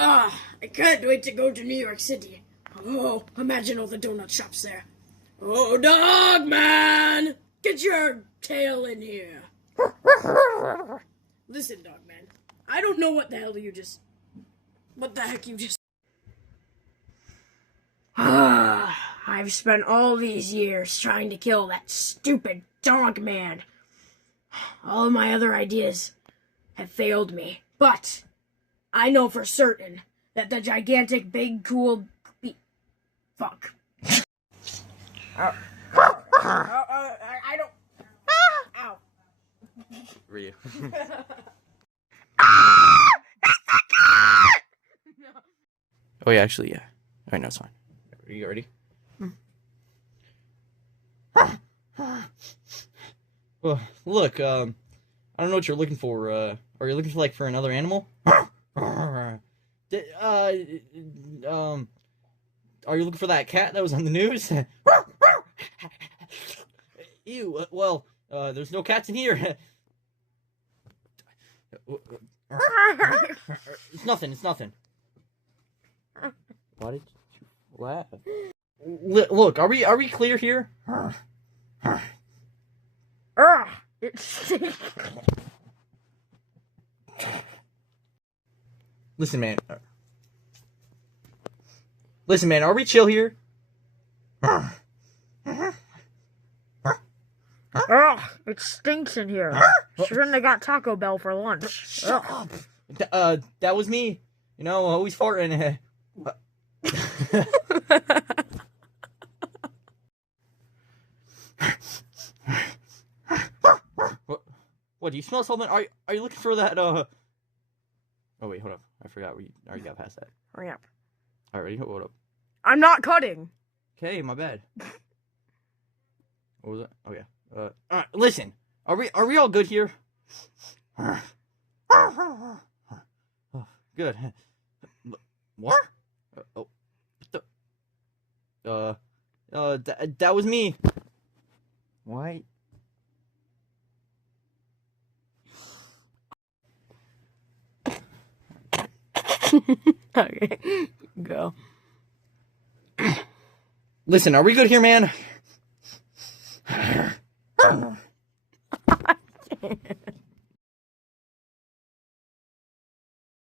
I can't wait to go to New York City. Oh, imagine all the donut shops there. Oh, dog man! Get your tail in here. Listen, dog man. I don't know what the heck you just... I've spent all these years trying to kill that stupid dog man. All of my other ideas have failed me. But I know for certain that the gigantic, big, cool... Fuck. I don't... Ow. Were you? Oh, yeah, actually, yeah. All right, no, it's fine. Are you ready? Well, look, I don't know what you're looking for. Are you looking for, for another animal? Are you looking for that cat that was on the news? Ew, well, there's no cats in here. It's nothing. Why did you laugh? Look, are we clear here? It stinks. Listen, man, are we chill here? It stinks in here. Shouldn't have got Taco Bell for lunch. Shut up. That was me. You know, always farting. What? Do you smell something? Are you looking for that? Oh wait, hold up. I forgot. We already got past that. Hurry up. All right, ready? Hold up. I'm not cutting. Okay, my bad. What was that? Oh yeah. All right, listen. Are we all good here? Good. What? That was me. Why? Okay, go. Listen, are we good here, man?